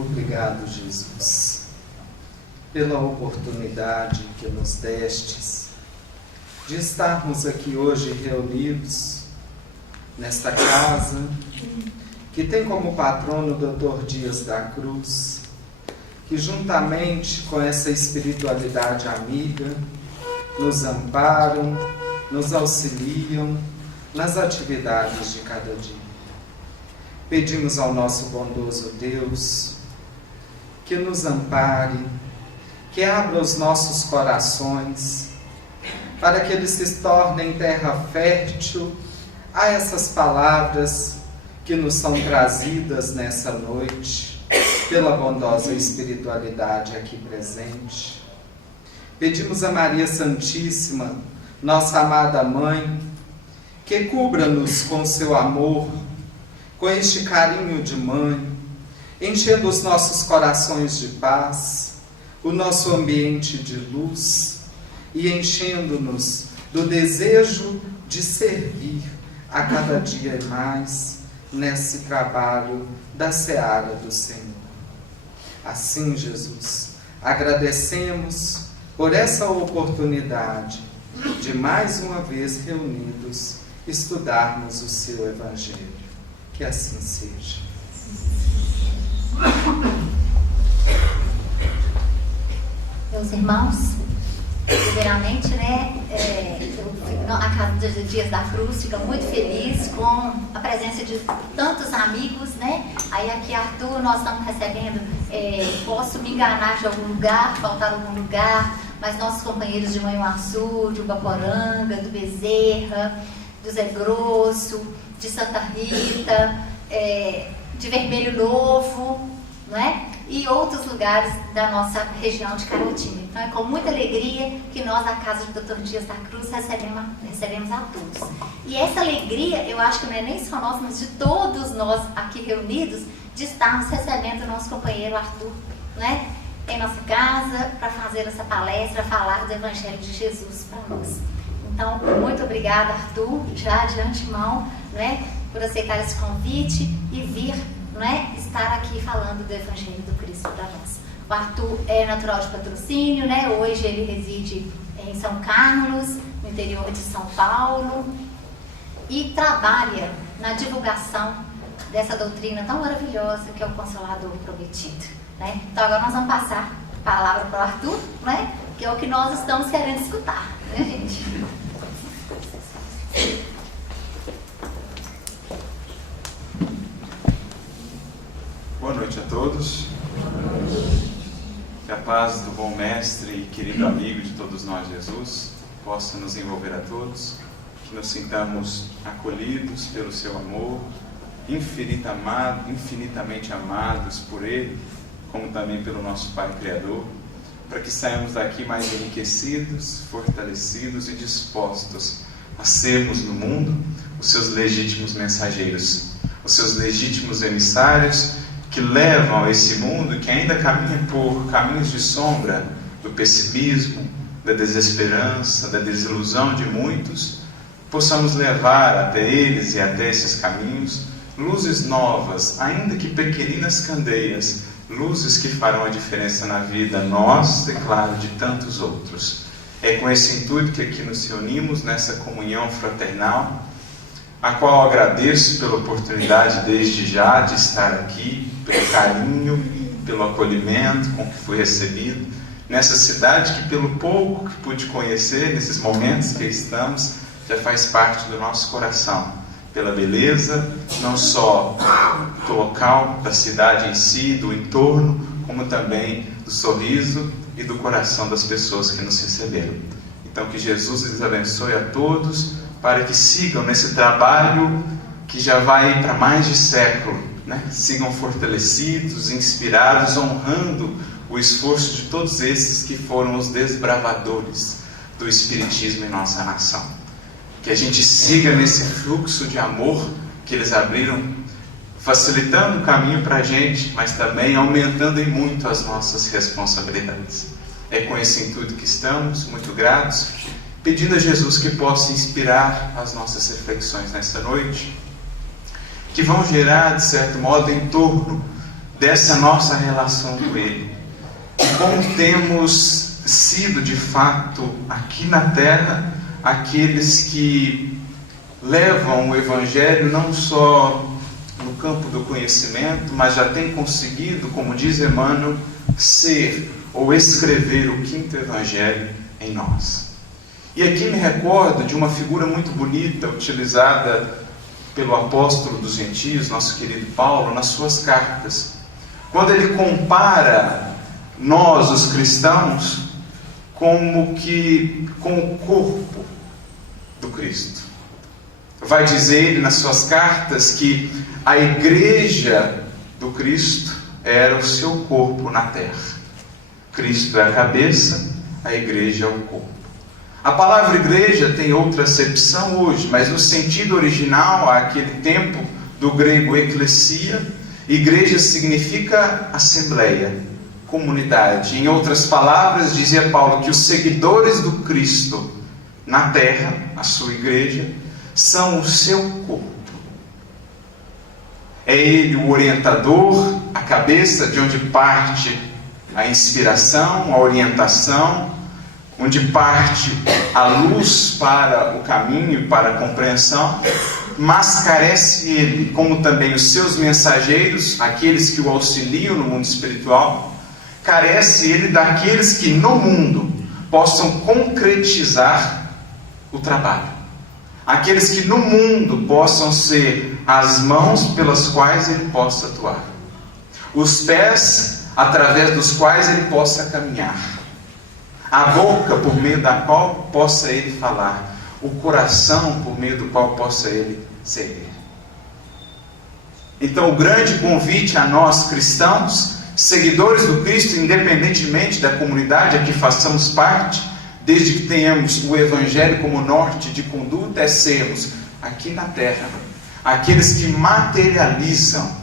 Obrigado, Jesus, pela oportunidade que nos destes de estarmos aqui hoje reunidos nesta casa, que tem como patrono o Dr. Dias da Cruz, que juntamente com essa espiritualidade amiga, nos amparam, nos auxiliam nas atividades de cada dia. Pedimos ao nosso bondoso Deus que nos ampare, que abra os nossos corações, para que eles se tornem terra fértil a essas palavras que nos são trazidas nessa noite, pela bondosa espiritualidade aqui presente. Pedimos a Maria Santíssima, nossa amada Mãe, que cubra-nos com seu amor, com este carinho de mãe, enchendo os nossos corações de paz, o nosso ambiente de luz e enchendo-nos do desejo de servir a cada dia mais nesse trabalho da seara do Senhor. Assim, Jesus, agradecemos por essa oportunidade de mais uma vez reunidos estudarmos o seu Evangelho. Que assim seja. Meus irmãos, primeiramente, a Casa dos Dias da Cruz fica muito feliz com a presença de tantos amigos, né? Aí aqui, Arthur, nós estamos recebendo, posso me enganar de algum lugar, faltar algum lugar, mas nossos companheiros de Manhuaçu, de Ubaporanga, do Bezerra, do Zé Grosso, de Santa Rita, de Vermelho Novo, não é? E outros lugares da nossa região de Caratinga. Então é com muita alegria que nós, da Casa do Dr. Dias da Cruz, recebemos a todos. E essa alegria, eu acho que não é nem só nossa, mas de todos nós aqui reunidos, de estarmos recebendo o nosso companheiro Arthur, né, em nossa casa, para fazer essa palestra, falar do Evangelho de Jesus para nós. Então, muito obrigada, Arthur, já de antemão, né, por aceitar esse convite e vir, né, estar aqui falando do Evangelho do Cristo para nós. O Arthur é natural de Patrocínio, né, hoje ele reside em São Carlos, no interior de São Paulo, e trabalha na divulgação dessa doutrina tão maravilhosa que é o Consolador Prometido, né? Então agora nós vamos passar a palavra para o Arthur, né, que é o que nós estamos querendo escutar, né, gente? Boa noite a todos. Que a paz do bom mestre e querido amigo de todos nós, Jesus, possa nos envolver a todos, que nos sintamos acolhidos pelo seu amor, infinitamente amados por Ele, como também pelo nosso Pai Criador, para que saiamos daqui mais enriquecidos, fortalecidos e dispostos a sermos no mundo os seus legítimos mensageiros, os seus legítimos emissários, que levam a esse mundo que ainda caminha por caminhos de sombra do pessimismo, da desesperança, da desilusão de muitos, possamos levar até eles e até esses caminhos luzes novas, ainda que pequeninas candeias, luzes que farão a diferença na vida nossa e, claro, de tantos outros. É com esse intuito que aqui nos reunimos nessa comunhão fraternal, a qual agradeço pela oportunidade desde já de estar aqui, pelo carinho, pelo acolhimento com que fui recebido, nessa cidade que pelo pouco que pude conhecer, nesses momentos que estamos, já faz parte do nosso coração, pela beleza, não só do local, da cidade em si, do entorno, como também do sorriso e do coração das pessoas que nos receberam. Então que Jesus lhes abençoe a todos, para que sigam nesse trabalho que já vai para mais de século, né? Sigam fortalecidos, inspirados, honrando o esforço de todos esses que foram os desbravadores do Espiritismo em nossa nação. Que a gente siga nesse fluxo de amor que eles abriram, facilitando o caminho para a gente, mas também aumentando em muito as nossas responsabilidades. É com esse intuito que estamos, muito gratos, pedindo a Jesus que possa inspirar as nossas reflexões nessa noite, que vão gerar, de certo modo, em torno dessa nossa relação com Ele. E como temos sido, de fato, aqui na terra, aqueles que levam o Evangelho não só no campo do conhecimento, mas já têm conseguido, como diz Emmanuel, ser ou escrever o quinto Evangelho em nós. E aqui me recordo de uma figura muito bonita utilizada pelo apóstolo dos gentios, nosso querido Paulo, nas suas cartas, quando ele compara nós, os cristãos, como que com o corpo do Cristo. Vai dizer ele nas suas cartas que a igreja do Cristo era o seu corpo na terra. Cristo é a cabeça, a igreja é o corpo. A palavra igreja tem outra acepção hoje, mas no sentido original, àquele tempo, do grego eklesia, igreja significa assembleia, comunidade. Em outras palavras, dizia Paulo que os seguidores do Cristo na terra, a sua igreja, são o seu corpo. É ele o orientador, a cabeça de onde parte a inspiração, a orientação, onde parte a luz para o caminho, para a compreensão, mas carece ele, como também os seus mensageiros, aqueles que o auxiliam no mundo espiritual, carece ele daqueles que no mundo possam concretizar o trabalho. Aqueles que no mundo possam ser as mãos pelas quais ele possa atuar. Os pés através dos quais ele possa caminhar. A boca por meio da qual possa ele falar. O coração por meio do qual possa ele servir. Então o grande convite a nós cristãos, seguidores do Cristo, independentemente da comunidade a que façamos parte, desde que tenhamos o Evangelho como norte de conduta, é sermos, aqui na terra, aqueles que materializam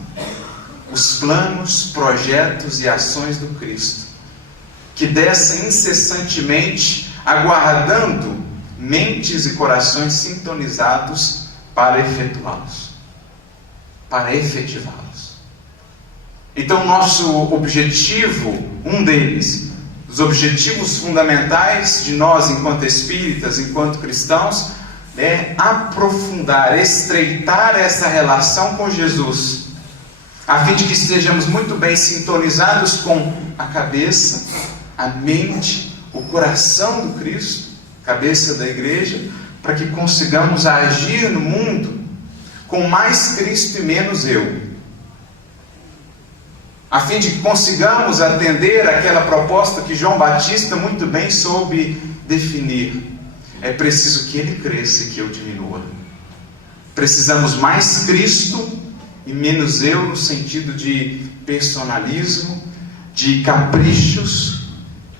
os planos, projetos e ações do Cristo, que descem incessantemente, aguardando mentes e corações sintonizados para efetuá-los, para efetivá-los. Então, nosso objetivo, um deles, os objetivos fundamentais de nós enquanto espíritas, enquanto cristãos, é aprofundar, estreitar essa relação com Jesus, a fim de que estejamos muito bem sintonizados com a cabeça, a mente, o coração do Cristo, cabeça da igreja, para que consigamos agir no mundo com mais Cristo e menos eu. A fim de que consigamos atender aquela proposta que João Batista muito bem soube definir. É preciso que ele cresça e que eu diminua. Precisamos mais Cristo e menos eu, no sentido de personalismo, de caprichos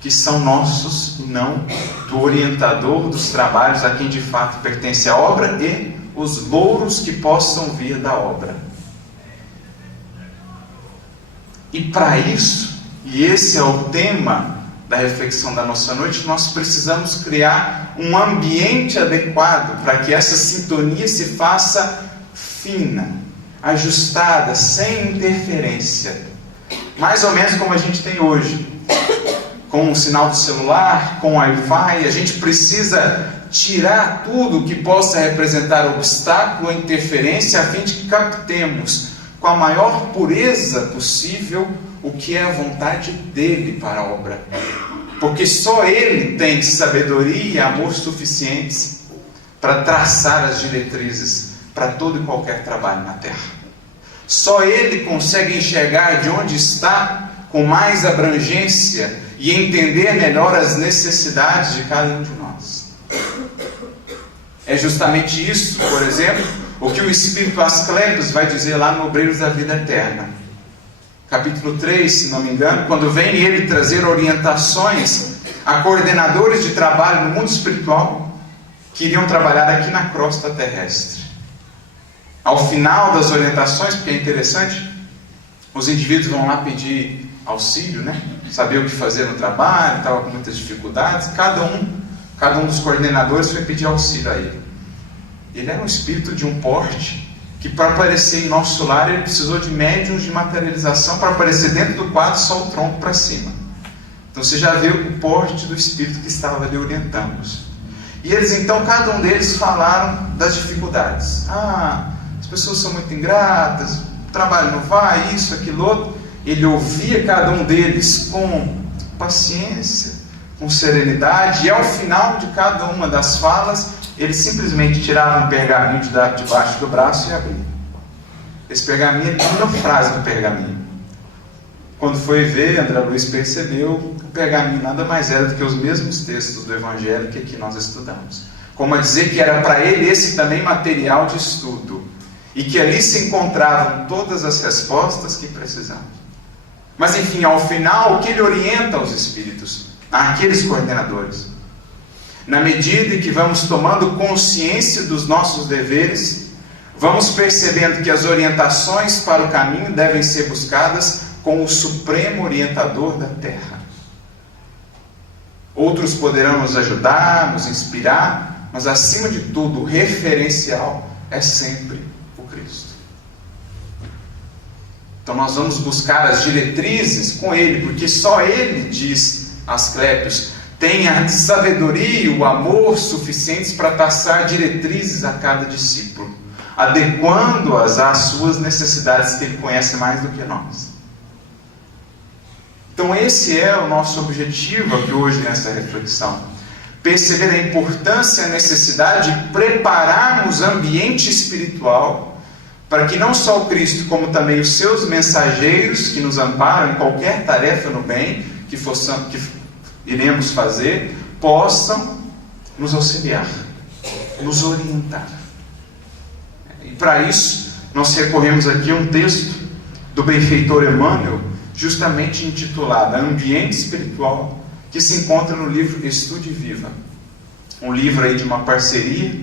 que são nossos e não do orientador dos trabalhos a quem de fato pertence a obra e os louros que possam vir da obra. E para isso, e esse é o tema da reflexão da nossa noite, nós precisamos criar um ambiente adequado para que essa sintonia se faça fina, ajustada, sem interferência. Mais ou menos como a gente tem hoje, com o sinal do celular, com o Wi-Fi. A gente precisa tirar tudo que possa representar obstáculo ou interferência, a fim de que captemos com a maior pureza possível o que é a vontade dele para a obra. Porque só ele tem sabedoria e amor suficientes para traçar as diretrizes para todo e qualquer trabalho na terra. Só ele consegue enxergar de onde está com mais abrangência e entender melhor as necessidades de cada um de nós. É justamente isso, por exemplo, o que o Espírito Asclepios vai dizer lá no Obreiros da Vida Eterna. Capítulo 3, se não me engano, quando vem ele trazer orientações a coordenadores de trabalho no mundo espiritual que iriam trabalhar aqui na crosta terrestre. Ao final das orientações, porque é interessante, os indivíduos vão lá pedir auxílio, né? Saber o que fazer no trabalho, estava com muitas dificuldades. Cada um dos coordenadores foi pedir auxílio a ele. Ele era um espírito de um porte que para aparecer em nosso lar ele precisou de médiuns de materialização para aparecer dentro do quadro só o tronco para cima. Então você já vê o porte do espírito que estava ali orientando-os. E eles então, cada um deles falaram das dificuldades. As pessoas são muito ingratas, o trabalho não vai, isso, aquilo, outro. Ele ouvia cada um deles com paciência, com serenidade, e ao final de cada uma das falas, ele simplesmente tirava um pergaminho debaixo do braço e abria. Esse pergaminho tinha uma frase no pergaminho. Quando foi ver, André Luiz percebeu, o pergaminho nada mais era do que os mesmos textos do Evangelho que aqui nós estudamos. Como a dizer que era para ele esse também material de estudo, e que ali se encontravam todas as respostas que precisavam. Mas enfim, ao final, o que ele orienta aos espíritos, àqueles coordenadores? Na medida em que vamos tomando consciência dos nossos deveres, vamos percebendo que as orientações para o caminho devem ser buscadas com o Supremo Orientador da Terra. Outros poderão nos ajudar, nos inspirar, mas acima de tudo, o referencial é sempre o Cristo. Então nós vamos buscar as diretrizes com Ele, porque só Ele, diz Asclépios, tem a sabedoria e o amor suficientes para traçar diretrizes a cada discípulo, adequando-as às suas necessidades, que Ele conhece mais do que nós. Então esse é o nosso objetivo aqui hoje nessa reflexão. Perceber a importância e a necessidade de prepararmos o ambiente espiritual para que não só o Cristo, como também os seus mensageiros que nos amparam em qualquer tarefa no bem que iremos fazer, possam nos auxiliar, nos orientar. E para isso, nós recorremos aqui a um texto do benfeitor Emmanuel, justamente intitulado Ambiente Espiritual, que se encontra no livro Estude e Viva. Um livro aí de uma parceria,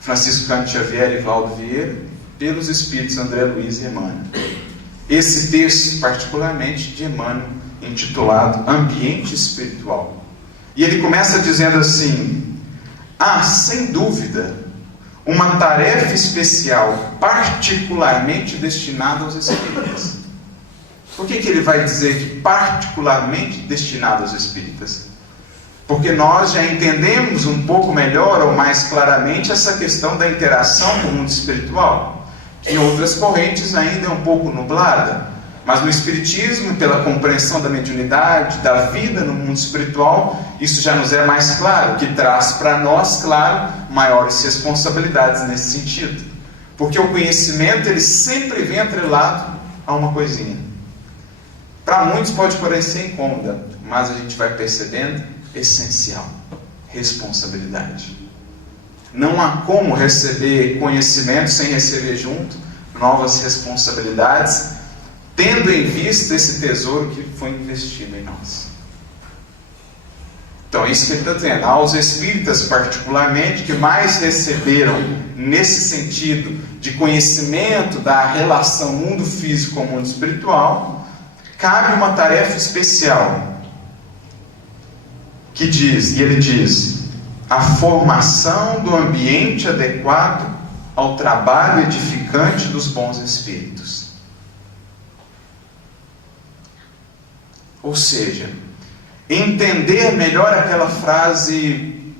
Francisco Cândido Xavier e Valdo Vieira, pelos espíritos André Luiz e Emmanuel. Esse texto, particularmente, de Emmanuel, intitulado Ambiente Espiritual. E ele começa dizendo assim: sem dúvida, uma tarefa especial particularmente destinada aos espíritas. Por que ele vai dizer que particularmente destinado aos espíritas? Porque nós já entendemos um pouco melhor ou mais claramente essa questão da interação com o mundo espiritual, que em outras correntes ainda é um pouco nublada, mas no Espiritismo, pela compreensão da mediunidade, da vida no mundo espiritual, isso já nos é mais claro, o que traz para nós, claro, maiores responsabilidades nesse sentido. Porque o conhecimento, ele sempre vem atrelado a uma coisinha. Para muitos pode parecer incômoda, mas a gente vai percebendo, essencial: responsabilidade. Não há como receber conhecimento sem receber junto novas responsabilidades, tendo em vista esse tesouro que foi investido em nós. Então é isso que ele está dizendo. Aos espíritas particularmente, que mais receberam nesse sentido de conhecimento da relação mundo físico com o mundo espiritual, cabe uma tarefa especial, que diz, e ele diz, a formação do ambiente adequado ao trabalho edificante dos bons espíritos. Ou seja, entender melhor aquela frase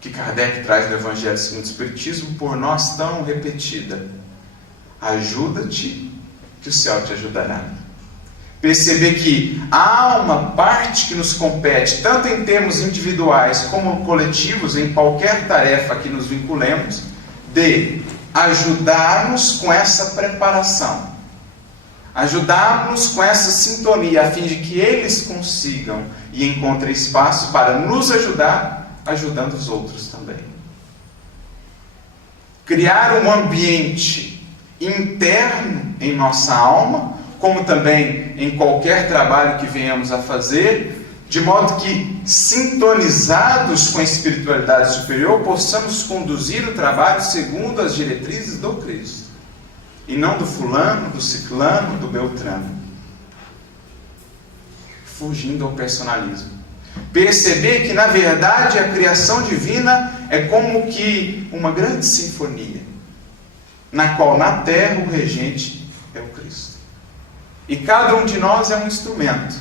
que Kardec traz no Evangelho segundo o Espiritismo, por nós tão repetida: ajuda-te, que o céu te ajudará. Perceber que há uma parte que nos compete, tanto em termos individuais como coletivos, em qualquer tarefa que nos vinculemos, de ajudarmos com essa preparação, ajudarmos com essa sintonia, a fim de que eles consigam e encontrem espaço para nos ajudar, ajudando os outros também. Criar um ambiente interno em nossa alma, como também em qualquer trabalho que venhamos a fazer, de modo que, sintonizados com a espiritualidade superior, possamos conduzir o trabalho segundo as diretrizes do Cristo, e não do fulano, do ciclano, do beltrano, fugindo ao personalismo. Perceber que, na verdade, a criação divina é como que uma grande sinfonia. na qual na terra o regente é o Cristo. E cada um de nós é um instrumento,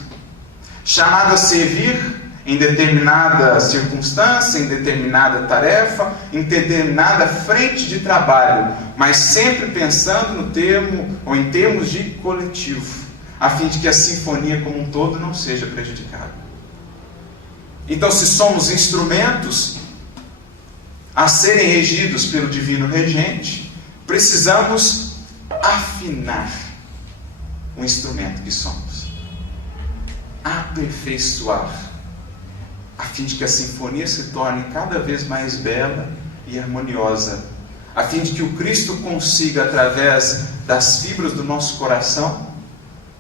chamado a servir em determinada circunstância, em determinada tarefa, em determinada frente de trabalho, mas sempre pensando no termo ou em termos de coletivo, a fim de que a sinfonia como um todo não seja prejudicada. Então, se somos instrumentos a serem regidos pelo Divino Regente, precisamos afinar o instrumento que somos, aperfeiçoar, a fim de que a sinfonia se torne cada vez mais bela e harmoniosa, a fim de que o Cristo consiga, através das fibras do nosso coração,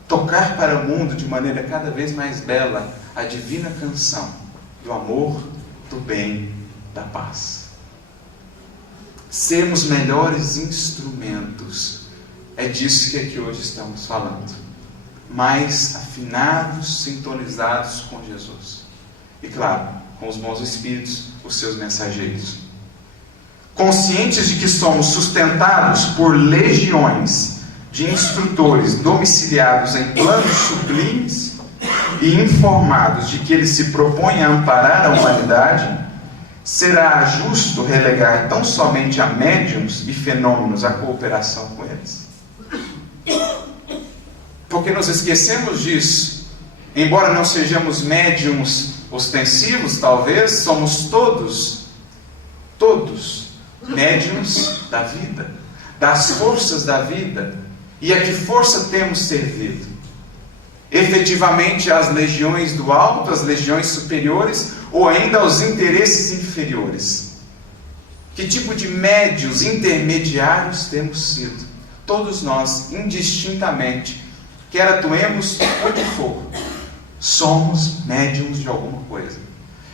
tocar para o mundo de maneira cada vez mais bela a divina canção do amor, do bem, da paz. Sermos melhores instrumentos, é disso que aqui hoje estamos falando. Mais afinados, sintonizados com Jesus. E claro, com os bons espíritos, os seus mensageiros. Conscientes de que somos sustentados por legiões de instrutores domiciliados em planos sublimes e informados de que ele se propõe a amparar a humanidade, será justo relegar tão somente a médiuns e fenômenos a cooperação com eles? Porque nos esquecemos disso. Embora não sejamos médiuns ostensivos, talvez, somos todos médiuns da vida, das forças da vida. E a que força temos servido? Efetivamente às legiões do alto, às legiões superiores, ou ainda aos interesses inferiores? Que tipo de médios intermediários temos sido? Todos nós, indistintamente, quer atuemos onde for, somos médiuns de alguma coisa.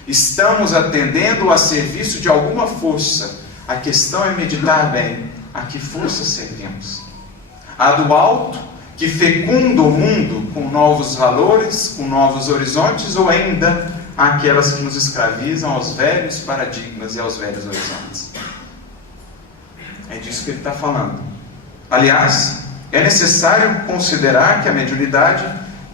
Estamos atendendo a serviço de alguma força. A questão é meditar bem a que força servimos. A do alto, que fecunda o mundo com novos valores, com novos horizontes, ou ainda aquelas que nos escravizam aos velhos paradigmas e aos velhos horizontes? É disso que ele está falando. Aliás, é necessário considerar que a mediunidade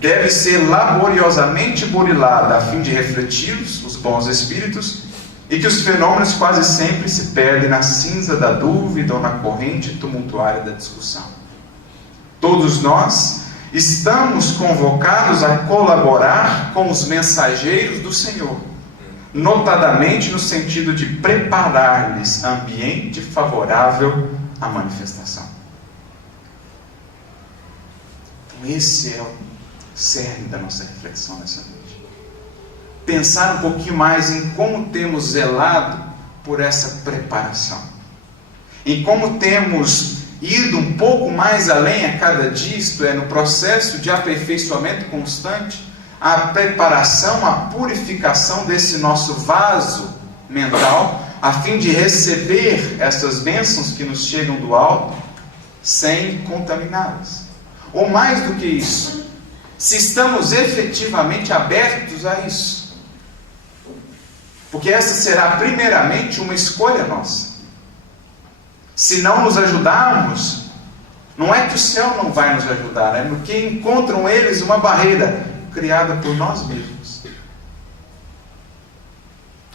deve ser laboriosamente burilada a fim de refletir os bons espíritos, e que os fenômenos quase sempre se perdem na cinza da dúvida ou na corrente tumultuária da discussão. Todos nós estamos convocados a colaborar com os mensageiros do Senhor, notadamente no sentido de preparar-lhes ambiente favorável à manifestação. Então esse é o cerne da nossa reflexão nessa noite. Pensar um pouquinho mais em como temos zelado por essa preparação, em como temos ido um pouco mais além a cada dia, isto é, no processo de aperfeiçoamento constante, a preparação, a purificação desse nosso vaso mental, a fim de receber essas bênçãos que nos chegam do alto, sem contaminá-las. Ou mais do que isso, se estamos efetivamente abertos a isso. Porque essa será primeiramente uma escolha nossa. Se não nos ajudarmos, não é que o céu não vai nos ajudar, é porque encontram eles uma barreira criada por nós mesmos.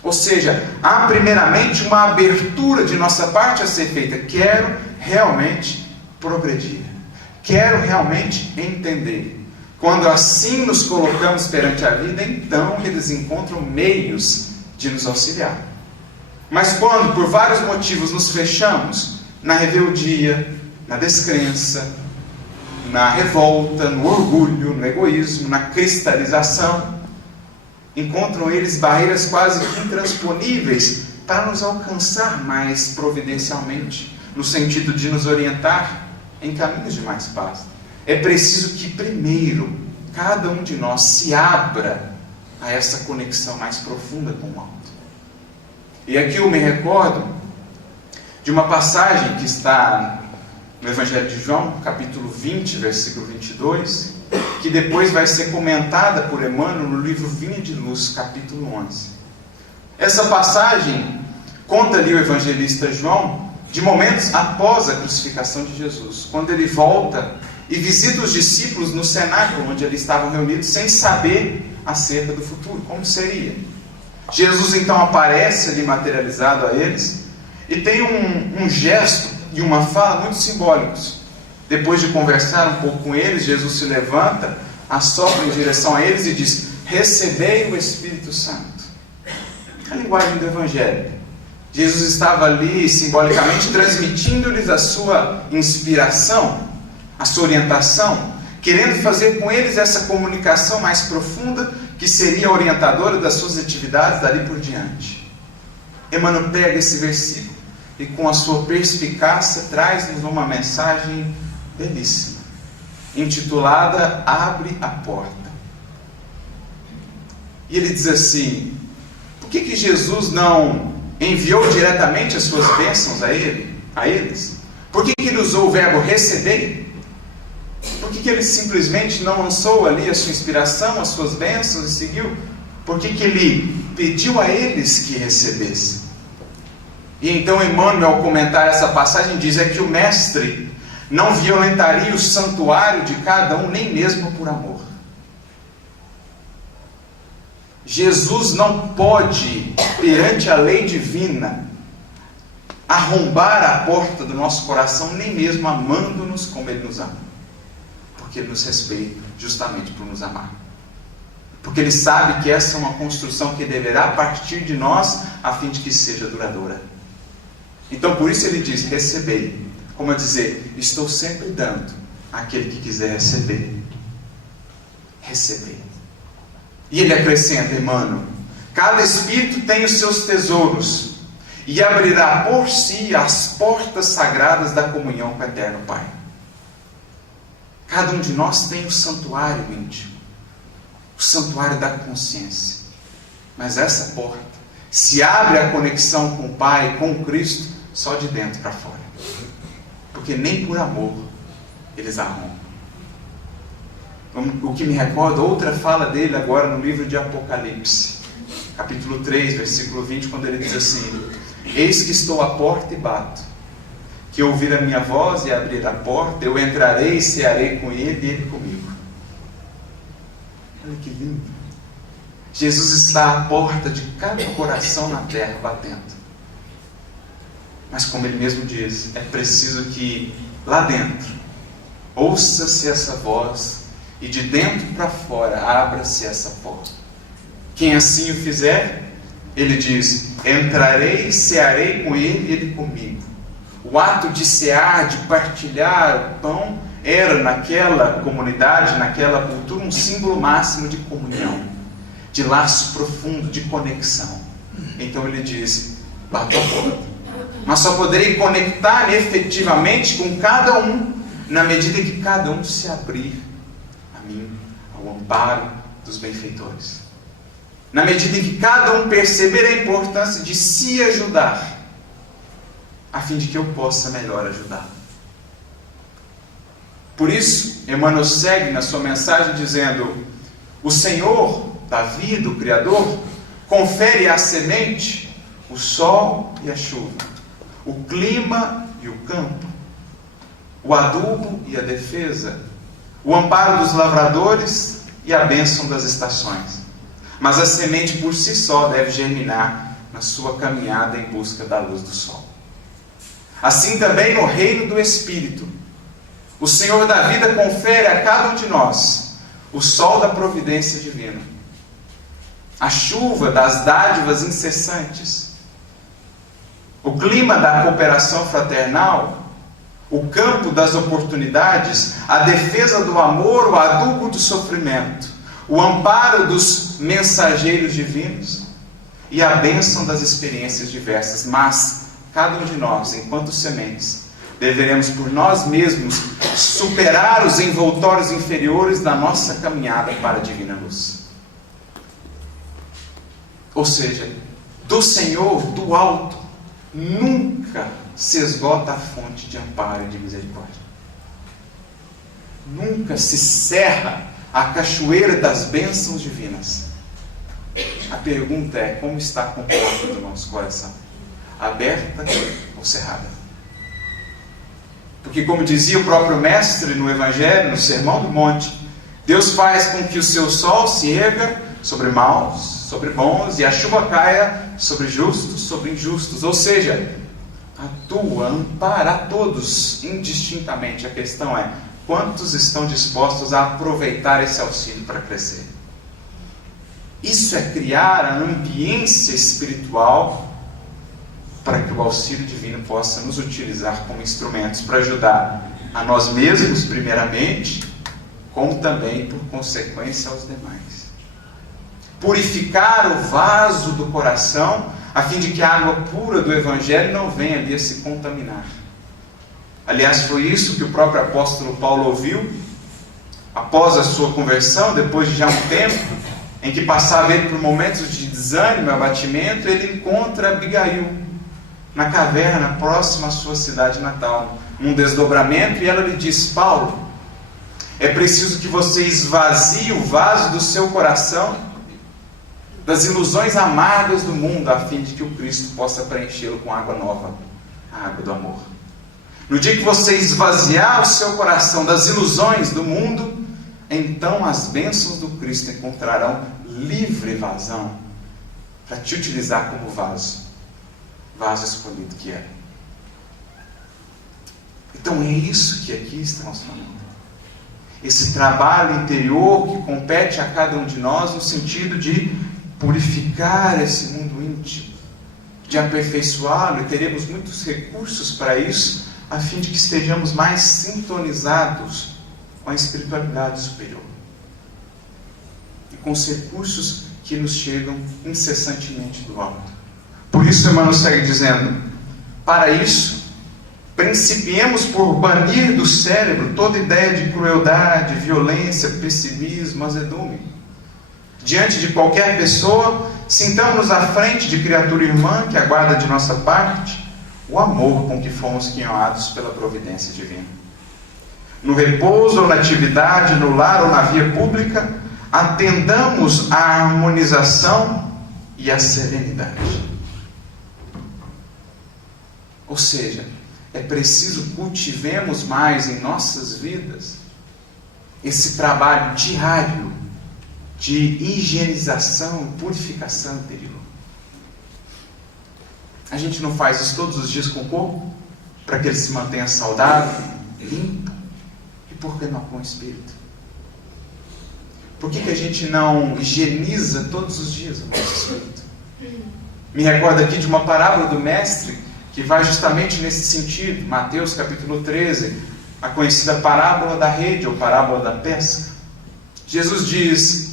Ou seja, há primeiramente uma abertura de nossa parte a ser feita. Quero realmente progredir. Quero realmente entender. Quando assim nos colocamos perante a vida, então eles encontram meios de nos auxiliar. Mas quando por vários motivos nos fechamos na rebeldia, na descrença, na revolta, no orgulho, no egoísmo, na cristalização, encontram eles barreiras quase intransponíveis para nos alcançar mais providencialmente, no sentido de nos orientar em caminhos de mais paz. É preciso que primeiro cada um de nós se abra a essa conexão mais profunda com o alto. E aqui eu me recordo de uma passagem que está no Evangelho de João, capítulo 20, versículo 22, que depois vai ser comentada por Emmanuel no livro Vinha de Luz, capítulo 11. Essa passagem conta ali o evangelista João de momentos após a crucificação de Jesus, quando ele volta e visita os discípulos no cenáculo onde eles estavam reunidos, sem saber acerca do futuro, como seria. Jesus então aparece ali materializado a eles, e tem um gesto e uma fala muito simbólicos. Depois de conversar um pouco com eles, Jesus se levanta, assopra em direção a eles e diz: recebei o Espírito Santo. A linguagem do Evangelho. Jesus estava ali simbolicamente transmitindo-lhes a sua inspiração, a sua orientação, querendo fazer com eles essa comunicação mais profunda, que seria orientadora das suas atividades dali por diante. Emmanuel pega esse versículo e, com a sua perspicácia, traz-nos uma mensagem belíssima, intitulada Abre a Porta. E ele diz assim: por que Jesus não enviou diretamente as suas bênçãos a eles? Por que ele usou o verbo receber? Por que ele simplesmente não lançou ali a sua inspiração, as suas bênçãos e seguiu? Por que ele pediu a eles que recebessem? E então Emmanuel, ao comentar essa passagem, diz que o Mestre não violentaria o santuário de cada um, nem mesmo por amor. Jesus não pode, perante a lei divina, arrombar a porta do nosso coração, nem mesmo amando-nos como Ele nos ama. Porque Ele nos respeita justamente por nos amar. Porque Ele sabe que essa é uma construção que deverá partir de nós, a fim de que seja duradoura. Então por isso Ele diz: recebei. Como a dizer, estou sempre dando àquele que quiser receber. Receber. E ele acrescenta, Emmanuel: cada espírito tem os seus tesouros e abrirá por si as portas sagradas da comunhão com o Eterno Pai. Cada um de nós tem o santuário íntimo, o santuário da consciência. Mas essa porta se abre a conexão com o Pai, com Cristo, só de dentro para fora. Porque nem por amor eles arrombam. O que me recorda outra fala dele agora no livro de Apocalipse, capítulo 3, versículo 20, quando ele diz assim: eis que estou à porta e bato. Que ouvir a minha voz e abrir a porta, eu entrarei e cearei com ele e ele comigo. Olha que lindo. Jesus está à porta de cada coração na terra batendo. Mas como ele mesmo diz, é preciso que lá dentro ouça-se essa voz e de dentro para fora abra-se essa porta. Quem assim o fizer, ele diz: entrarei e cearei com ele e ele comigo. O ato de cear, de partilhar o pão, era naquela comunidade, naquela cultura, um símbolo máximo de comunhão, de laço profundo, de conexão. Então ele diz: bato a porta. Mas só poderei conectar efetivamente com cada um na medida em que cada um se abrir a mim, ao amparo dos benfeitores. Na medida em que cada um perceber a importância de se ajudar, a fim de que eu possa melhor ajudar. Por isso, Emmanuel segue na sua mensagem dizendo: o Senhor da vida, o Criador, confere à semente o sol e a chuva, o clima e o campo, o adubo e a defesa, o amparo dos lavradores e a bênção das estações. Mas a semente por si só deve germinar na sua caminhada em busca da luz do sol. Assim também no reino do Espírito, o Senhor da vida confere a cada um de nós o sol da providência divina, a chuva das dádivas incessantes, o clima da cooperação fraternal, o campo das oportunidades, a defesa do amor, o adubo do sofrimento, o amparo dos mensageiros divinos e a bênção das experiências diversas. Mas cada um de nós, enquanto sementes, deveremos por nós mesmos superar os envoltórios inferiores da nossa caminhada para a divina luz. Ou seja, do Senhor, do alto, nunca se esgota a fonte de amparo e de misericórdia. Nunca se cerra a cachoeira das bênçãos divinas. A pergunta é: como está a comporta do nosso coração? Aberta ou cerrada? Porque, como dizia o próprio Mestre no Evangelho, no Sermão do Monte, Deus faz com que o seu sol se erga sobre maus, sobre bons, e a chuva caia sobre justos, sobre injustos. Ou seja, atua, ampara a todos indistintamente. A questão é, quantos estão dispostos a aproveitar esse auxílio para crescer? Isso é criar a ambiência espiritual para que o auxílio divino possa nos utilizar como instrumentos para ajudar a nós mesmos, primeiramente, como também, por consequência, aos demais. Purificar o vaso do coração, a fim de que a água pura do Evangelho não venha ali a se contaminar. Aliás, foi isso que o próprio apóstolo Paulo ouviu, após a sua conversão, depois de já um tempo, em que passava ele por momentos de desânimo e abatimento, ele encontra Abigail, na caverna próxima à sua cidade natal, num desdobramento, e ela lhe diz: Paulo, é preciso que você esvazie o vaso do seu coração das ilusões amargas do mundo, a fim de que o Cristo possa preenchê-lo com água nova, a água do amor. No dia que você esvaziar o seu coração das ilusões do mundo, então as bênçãos do Cristo encontrarão livre vazão para te utilizar como vaso escolhido que é. Então é isso que aqui estamos falando. Esse trabalho interior que compete a cada um de nós no sentido de purificar esse mundo íntimo, de aperfeiçoá-lo, e teremos muitos recursos para isso, a fim de que estejamos mais sintonizados com a espiritualidade superior e com os recursos que nos chegam incessantemente do alto. Por isso Emmanuel segue dizendo: para isso, principiemos por banir do cérebro toda ideia de crueldade, violência, pessimismo, azedume. Diante de qualquer pessoa, sintamos-nos à frente de criatura irmã que aguarda de nossa parte o amor com que fomos quinhoados pela providência divina. No repouso ou na atividade, no lar ou na via pública, atendamos à harmonização e à serenidade. Ou seja, é preciso cultivemos mais em nossas vidas esse trabalho diário de higienização e purificação interior. A gente não faz isso todos os dias com o corpo, para que ele se mantenha saudável, limpo, e por que não com o espírito? Por que a gente não higieniza todos os dias o nosso espírito? Me recordo aqui de uma parábola do Mestre, que vai justamente nesse sentido. Mateus capítulo 13, a conhecida parábola da rede, ou parábola da pesca. Jesus diz: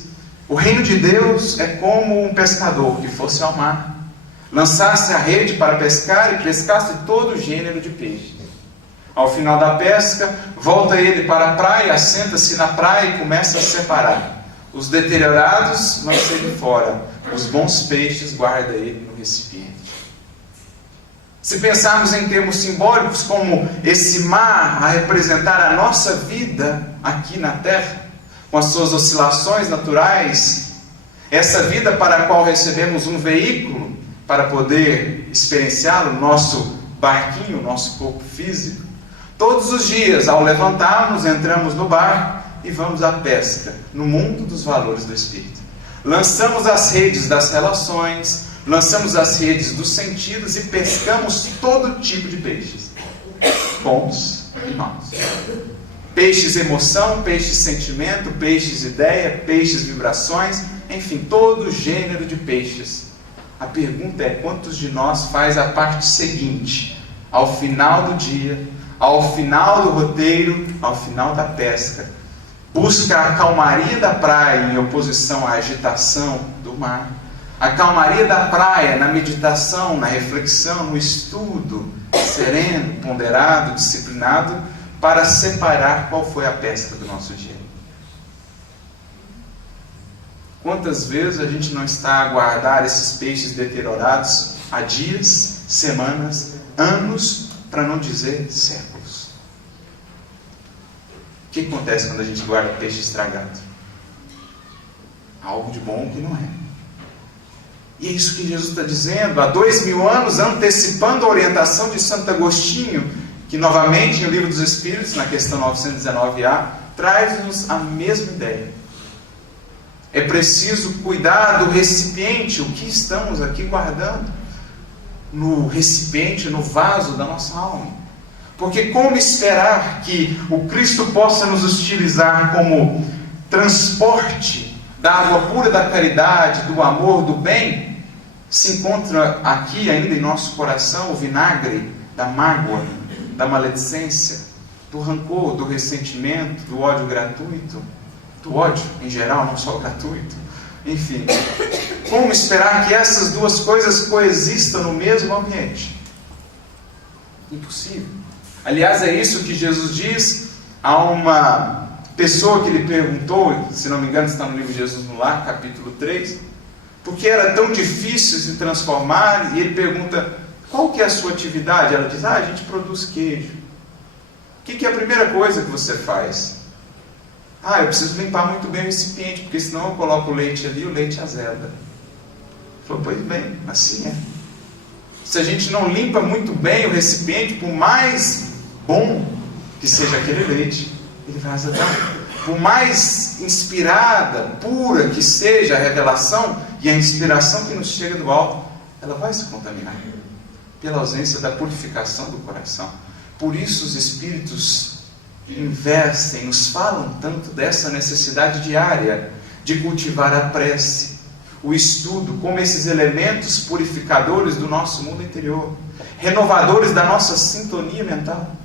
o reino de Deus é como um pescador que fosse ao mar, lançasse a rede para pescar e pescasse todo gênero de peixe. Ao final da pesca, volta ele para a praia, assenta-se na praia e começa a separar. Os deteriorados lança ele fora, os bons peixes guarda ele no recipiente. Se pensarmos em termos simbólicos, como esse mar a representar a nossa vida aqui na Terra, com as suas oscilações naturais, essa vida para a qual recebemos um veículo para poder experienciá-lo, o nosso barquinho, o nosso corpo físico, todos os dias, ao levantarmos, entramos no barco e vamos à pesca, no mundo dos valores do Espírito. Lançamos as redes das relações, lançamos as redes dos sentidos e pescamos todo tipo de peixes, bons e maus. Peixes emoção, peixes sentimento, peixes ideia, peixes vibrações, enfim, todo gênero de peixes. A pergunta é: quantos de nós faz a parte seguinte, ao final do dia, ao final do roteiro, ao final da pesca? Busca a calmaria da praia em oposição à agitação do mar. A calmaria da praia na meditação, na reflexão, no estudo sereno, ponderado, disciplinado, para separar qual foi a pesca do nosso dia. Quantas vezes a gente não está a guardar esses peixes deteriorados há dias, semanas, anos, para não dizer séculos? O que acontece quando a gente guarda peixe estragado? Algo de bom que não é. E é isso que Jesus está dizendo. Há 2000 anos, antecipando a orientação de Santo Agostinho, que novamente no Livro dos Espíritos, na questão 919A, traz-nos a mesma ideia. É preciso cuidar do recipiente, o que estamos aqui guardando no recipiente, no vaso da nossa alma. Porque como esperar que o Cristo possa nos utilizar como transporte da água pura da caridade, do amor, do bem, se encontra aqui ainda em nosso coração o vinagre da mágoa, da maledicência, do rancor, do ressentimento, do ódio gratuito, do ódio em geral, não só gratuito. Enfim, como esperar que essas duas coisas coexistam no mesmo ambiente? Impossível. Aliás, é isso que Jesus diz a uma pessoa que lhe perguntou, se não me engano está no livro Jesus no Lar, capítulo 3, porque era tão difícil se transformar, e ele pergunta, qual que é a sua atividade? Ela diz, a gente produz queijo. O que é a primeira coisa que você faz? Eu preciso limpar muito bem o recipiente, porque senão eu coloco o leite ali e o leite azeda. Ele falou, pois bem, assim é. Se a gente não limpa muito bem o recipiente, por mais bom que seja aquele leite, ele vai azedar. Por mais inspirada, pura que seja a revelação e a inspiração que nos chega do alto, ela vai se contaminar pela ausência da purificação do coração. Por isso os Espíritos investem, nos falam tanto dessa necessidade diária de cultivar a prece, o estudo, como esses elementos purificadores do nosso mundo interior, renovadores da nossa sintonia mental.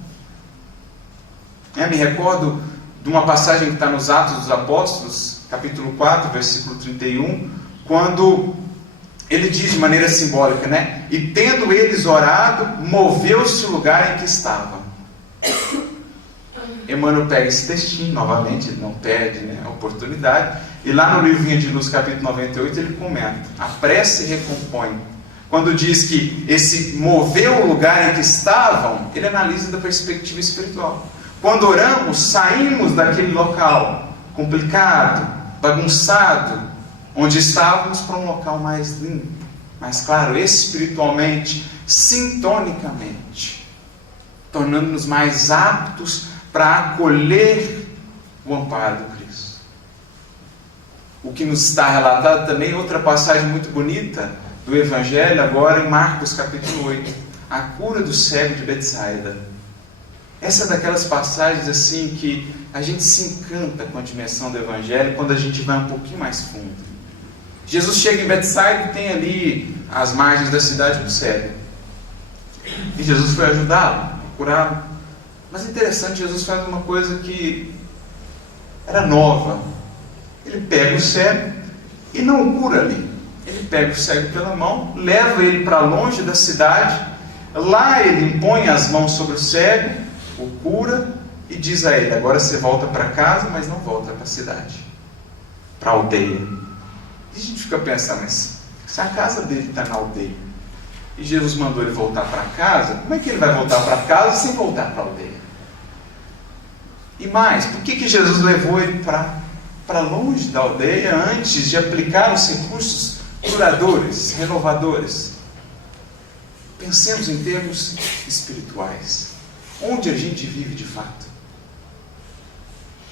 Me recordo de uma passagem que está nos Atos dos Apóstolos, capítulo 4, versículo 31, quando ele diz de maneira simbólica, e tendo eles orado, moveu-se o lugar em que estavam. Emmanuel pega esse textinho, novamente, ele não perde a oportunidade, e lá no livro Vinha de Luz, capítulo 98, ele comenta, a prece recompõe. Quando diz que esse moveu o lugar em que estavam, ele analisa da perspectiva espiritual. Quando oramos, saímos daquele local complicado, bagunçado, onde estávamos, para um local mais limpo, mais claro, espiritualmente, sintonicamente, tornando-nos mais aptos para acolher o amparo do Cristo. O que nos está relatado também, outra passagem muito bonita do Evangelho, agora em Marcos capítulo 8, a cura do cego de Betsaida. Essa é daquelas passagens assim que a gente se encanta com a dimensão do Evangelho quando a gente vai um pouquinho mais fundo. Jesus chega em Betsaida e tem ali as margens da cidade do cego. E Jesus foi ajudá-lo, curá-lo. Mas é interessante, Jesus faz uma coisa que era nova. Ele pega o cego e não o cura ali. Ele pega o cego pela mão, leva ele para longe da cidade. Lá ele impõe as mãos sobre o cego, o cura e diz a ele, agora você volta para casa, mas não volta para a cidade, para a aldeia. E a gente fica pensando, mas se a casa dele está na aldeia e Jesus mandou ele voltar para casa, como é que ele vai voltar para casa sem voltar para a aldeia? E mais, por que Jesus levou ele para longe da aldeia antes de aplicar os recursos curadores, renovadores? Pensemos em termos espirituais. Onde a gente vive de fato?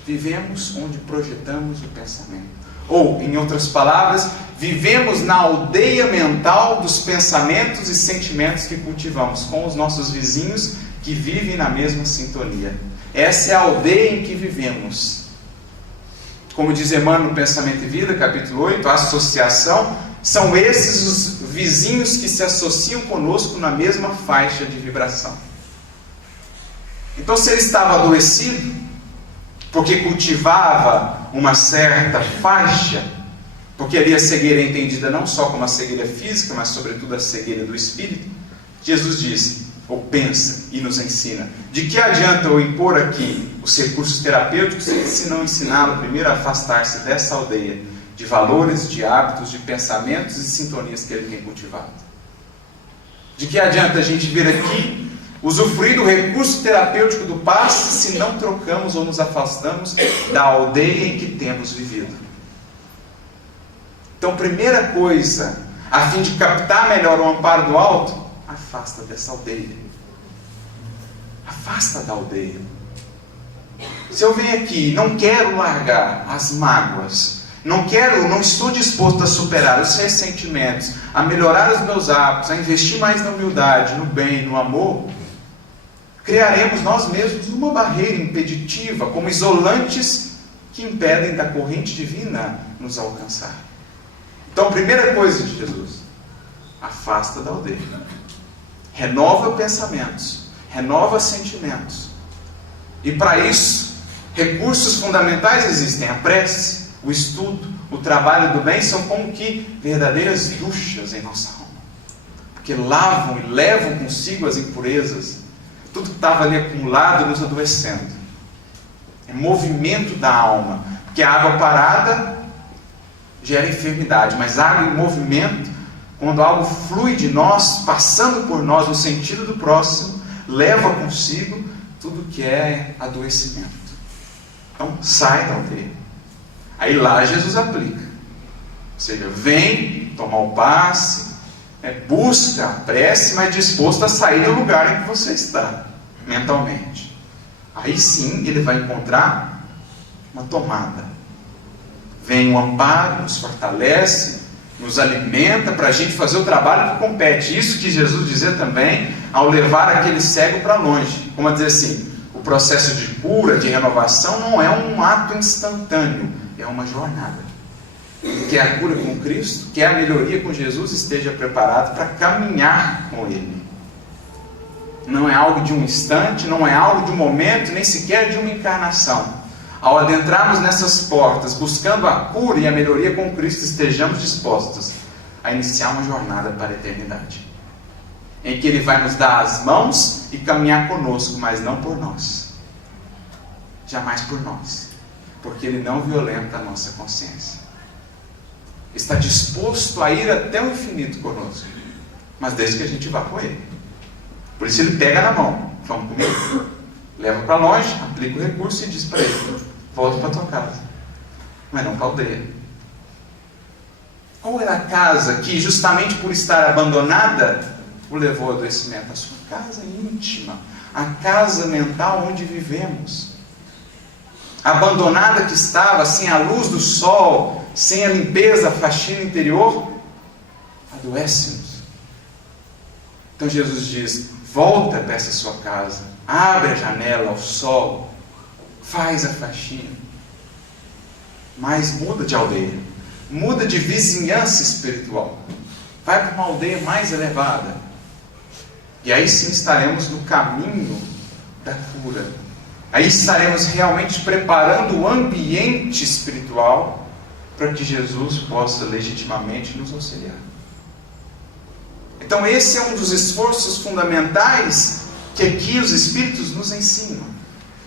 Vivemos onde projetamos o pensamento. Ou, em outras palavras, vivemos na aldeia mental dos pensamentos e sentimentos que cultivamos com os nossos vizinhos que vivem na mesma sintonia. Essa é a aldeia em que vivemos. Como diz Emmanuel no Pensamento e Vida, capítulo 8, a associação, são esses os vizinhos que se associam conosco na mesma faixa de vibração. Então, se ele estava adoecido, porque cultivava uma certa faixa, porque ali a cegueira é entendida não só como a cegueira física, mas sobretudo a cegueira do espírito, Jesus disse, ou pensa e nos ensina, de que adianta eu impor aqui os recursos terapêuticos se não ensiná-lo primeiro a afastar-se dessa aldeia de valores, de hábitos, de pensamentos e sintonias que ele tem cultivado? De que adianta a gente vir aqui usufruir do recurso terapêutico do passe se não trocamos ou nos afastamos da aldeia em que temos vivido? Então, primeira coisa, a fim de captar melhor o amparo do alto, afasta dessa aldeia. Afasta da aldeia. Se eu venho aqui e não quero largar as mágoas, não estou disposto a superar os ressentimentos, a melhorar os meus hábitos, a investir mais na humildade, no bem, no amor, criaremos nós mesmos uma barreira impeditiva, como isolantes que impedem da corrente divina nos alcançar. Então, a primeira coisa de Jesus: afasta da aldeia. Renova pensamentos, renova sentimentos. E para isso, recursos fundamentais existem: a prece, o estudo, o trabalho do bem são como que verdadeiras duchas em nossa alma, porque lavam e levam consigo as impurezas, tudo que estava ali acumulado nos adoecendo. É movimento da alma, porque a água parada gera enfermidade, mas água em movimento, quando algo flui de nós, passando por nós no sentido do próximo, leva consigo tudo que é adoecimento. Então, sai da aldeia. Aí lá Jesus aplica. Ou seja, vem tomar o passe, busca a prece, mas disposto a sair do lugar em que você está, mentalmente. Aí sim ele vai encontrar uma tomada. Vem o amparo, nos fortalece, nos alimenta para a gente fazer o trabalho que compete. Isso que Jesus dizia também ao levar aquele cego para longe. Como a dizer assim, o processo de cura, de renovação não é um ato instantâneo, é uma jornada. Quer a cura com Cristo, quer a melhoria com Jesus, esteja preparado para caminhar com Ele. Não é algo de um instante, não é algo de um momento, nem sequer de uma encarnação. Ao adentrarmos nessas portas, buscando a cura e a melhoria com Cristo, estejamos dispostos a iniciar uma jornada para a eternidade, em que Ele vai nos dar as mãos e caminhar conosco, mas não por nós, jamais por nós, porque Ele não violenta a nossa consciência. Está disposto a ir até o infinito conosco, mas desde que a gente vá com Ele. Por isso Ele pega na mão: vamos comigo, leva para longe, aplica o recurso e diz para ele: volta para tua casa, mas não para a aldeia. Qual era a casa que, justamente por estar abandonada, o levou ao adoecimento? A sua casa íntima, a casa mental onde vivemos. Abandonada que estava, sem a luz do sol, sem a limpeza, a faxina interior, adoece-nos. Então Jesus diz: volta para essa sua casa, abre a janela ao sol, faz a faxina, mas muda de aldeia, muda de vizinhança espiritual, vai para uma aldeia mais elevada, e aí sim estaremos no caminho da cura. Aí estaremos realmente preparando o ambiente espiritual para que Jesus possa legitimamente nos auxiliar. Então esse é um dos esforços fundamentais que aqui os Espíritos nos ensinam.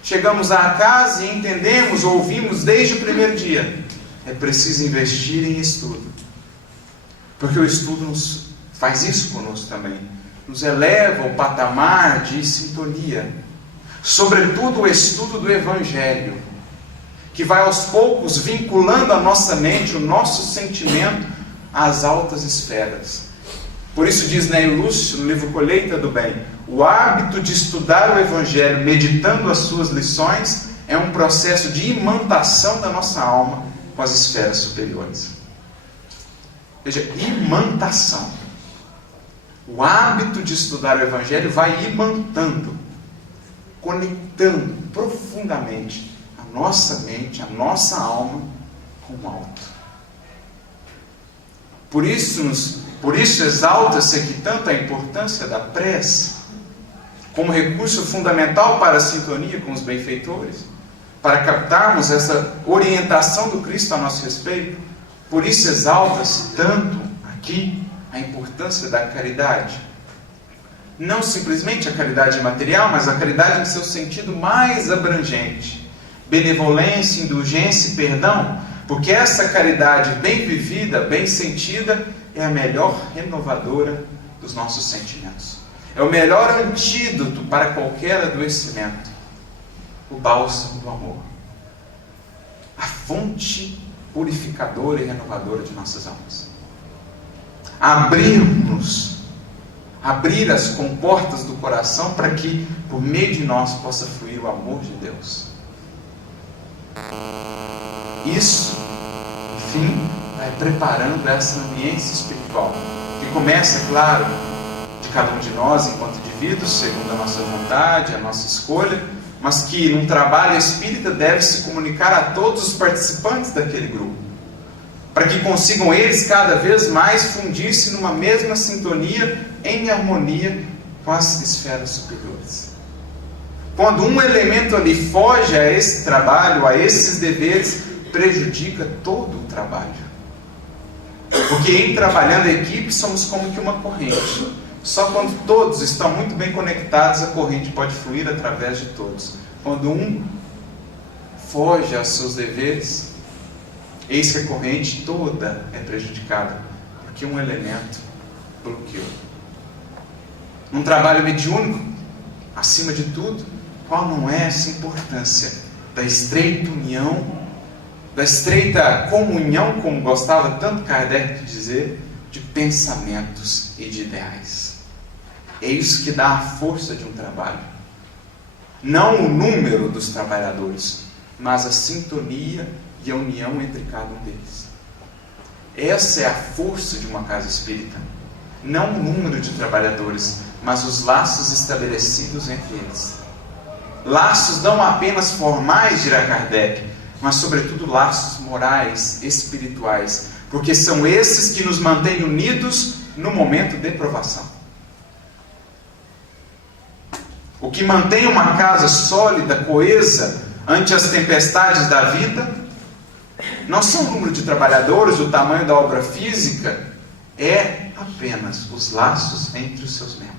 Chegamos à casa e entendemos, ouvimos desde o primeiro dia: é preciso investir em estudo, porque o estudo faz isso conosco também, nos eleva ao patamar de sintonia. Sobretudo o estudo do Evangelho, que vai aos poucos vinculando a nossa mente, o nosso sentimento às altas esferas. Por isso diz Ney Lúcio, no livro Colheita do Bem: o hábito de estudar o Evangelho, meditando as suas lições, é um processo de imantação da nossa alma com as esferas superiores. Veja, imantação. O hábito de estudar o Evangelho vai imantando, conectando profundamente a nossa mente, a nossa alma com o alto. Por isso exalta-se aqui tanto a importância da prece, como recurso fundamental para a sintonia com os benfeitores, para captarmos essa orientação do Cristo a nosso respeito. Por isso exalta-se tanto aqui a importância da caridade. Não simplesmente a caridade material, mas a caridade em seu sentido mais abrangente. Benevolência, indulgência e perdão, porque essa caridade bem vivida, bem sentida, é a melhor renovadora dos nossos sentimentos. É o melhor antídoto para qualquer adoecimento. O bálsamo do amor. A fonte purificadora e renovadora de nossas almas. Abrirmos abrir as comportas do coração para que, por meio de nós, possa fluir o amor de Deus. Isso, enfim, vai preparando essa ambiência espiritual, que começa, é claro, de cada um de nós enquanto indivíduos, segundo a nossa vontade, a nossa escolha, mas que num trabalho espírita deve se comunicar a todos os participantes daquele grupo, para que consigam eles cada vez mais fundir-se numa mesma sintonia, em harmonia com as esferas superiores. Quando um elemento ali foge a esse trabalho, a esses deveres, prejudica todo o trabalho. Porque em trabalhando a equipe somos como que uma corrente. Só quando todos estão muito bem conectados, a corrente pode fluir através de todos. Quando um foge aos seus deveres, eis que a corrente toda é prejudicada, porque um elemento bloqueou. Num trabalho mediúnico, acima de tudo, qual não é essa importância da estreita união, da estreita comunhão, como gostava tanto Kardec de dizer, de pensamentos e de ideais. É isso que dá a força de um trabalho. Não o número dos trabalhadores, mas a sintonia e a união entre cada um deles. Essa é a força de uma casa espírita. Não o número de trabalhadores, mas os laços estabelecidos entre eles. Laços não apenas formais, dirá Kardec, mas sobretudo laços morais, espirituais, porque são esses que nos mantêm unidos no momento de provação. O que mantém uma casa sólida, coesa, ante as tempestades da vida, não são o número de trabalhadores, o tamanho da obra física, é apenas os laços entre os seus membros.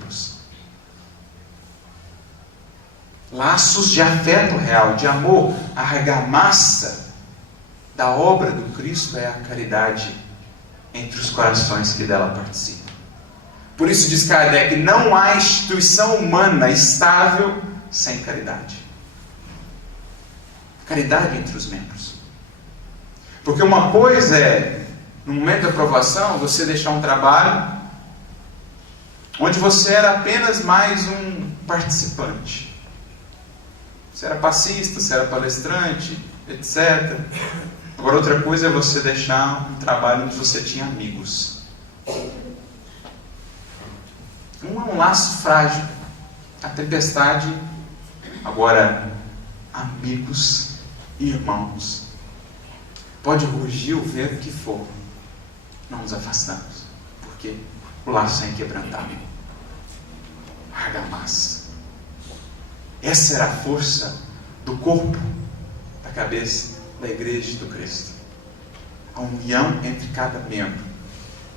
Laços de afeto real, de amor. A argamassa da obra do Cristo é a caridade entre os corações que dela participam. Por isso diz Kardec, não há instituição humana estável sem caridade. Caridade entre os membros. Porque uma coisa é, no momento da aprovação, você deixar um trabalho onde você era apenas mais um participante. Você era passista, você era palestrante, etc. Agora outra coisa é você deixar um trabalho onde você tinha amigos. Um é um laço frágil, a tempestade. Agora, amigos, irmãos, pode rugir o vento que for, não nos afastamos, porque o laço é inquebrantável. Argamassa. Essa era a força do corpo, da cabeça, da igreja do Cristo. A união entre cada membro.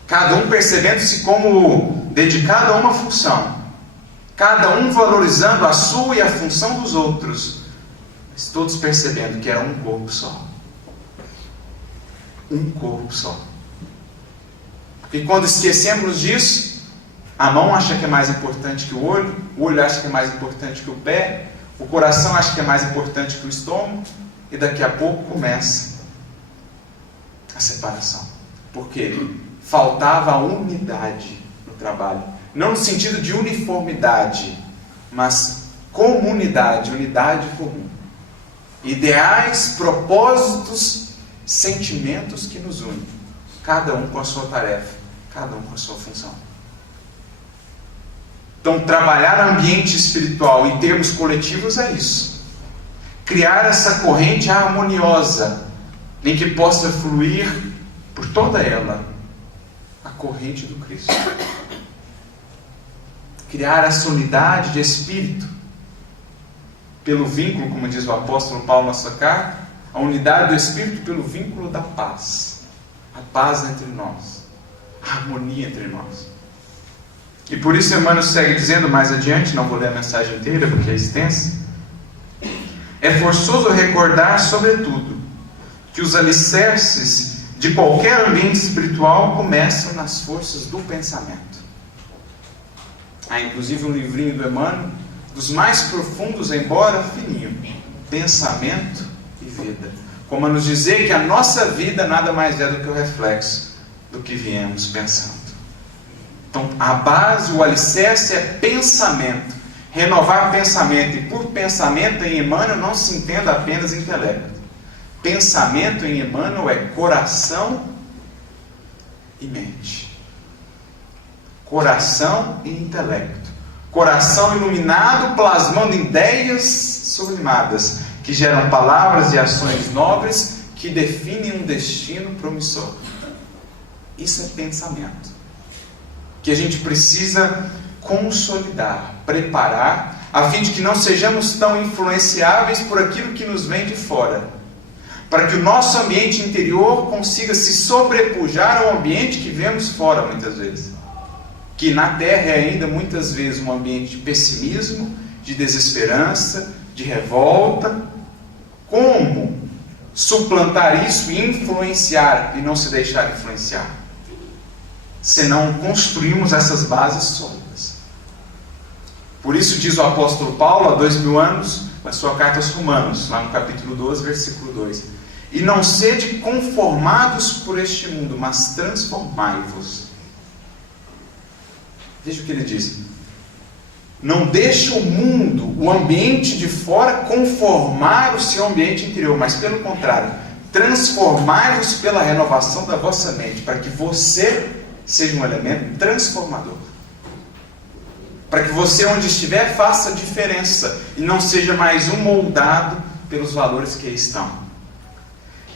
Cada um percebendo-se como dedicado a uma função. Cada um valorizando a sua e a função dos outros. Mas todos percebendo que era um corpo só. Um corpo só. Porque quando esquecemos disso, a mão acha que é mais importante que o olho acha que é mais importante que o pé, o coração acha que é mais importante que o estômago, e daqui a pouco começa a separação. Porque faltava a unidade no trabalho. Não no sentido de uniformidade, mas comunidade, unidade comum. Ideais, propósitos, sentimentos que nos unem. Cada um com a sua tarefa, cada um com a sua função. Então, trabalhar ambiente espiritual em termos coletivos é isso. Criar essa corrente harmoniosa, em que possa fluir por toda ela a corrente do Cristo. Criar essa unidade de espírito, pelo vínculo, como diz o apóstolo Paulo na sua carta, a unidade do espírito pelo vínculo da paz. A paz entre nós, a harmonia entre nós. E por isso Emmanuel segue dizendo mais adiante, não vou ler a mensagem inteira porque é extensa. É forçoso recordar, sobretudo, que os alicerces de qualquer ambiente espiritual começam nas forças do pensamento. Há inclusive um livrinho do Emmanuel, dos mais profundos, embora fininho, Pensamento e Vida. Como a nos dizer que a nossa vida nada mais é do que o reflexo do que viemos pensando. Então, a base, o alicerce é pensamento. Renovar pensamento. E por pensamento em Emmanuel não se entenda apenas intelecto. Pensamento em Emmanuel é coração e mente. Coração e intelecto. Coração iluminado, plasmando ideias sublimadas, que geram palavras e ações nobres, que definem um destino promissor. Isso é pensamento. Que a gente precisa consolidar, preparar, a fim de que não sejamos tão influenciáveis por aquilo que nos vem de fora, para que o nosso ambiente interior consiga se sobrepujar ao ambiente que vemos fora, muitas vezes. Que na Terra é ainda muitas vezes um ambiente de pessimismo, de desesperança, de revolta. Como suplantar isso e influenciar e não se deixar influenciar? Se não construímos essas bases sólidas. Por isso diz o apóstolo Paulo, há 2000 anos, na sua carta aos Romanos, lá no capítulo 12, versículo 2: e não sede conformados por este mundo, mas transformai-vos. Veja o que ele diz: não deixa o mundo, o ambiente de fora, conformar o seu ambiente interior, mas pelo contrário, transformai-vos pela renovação da vossa mente, para que você seja um elemento transformador. Para que você, onde estiver, faça diferença e não seja mais um moldado pelos valores que aí estão.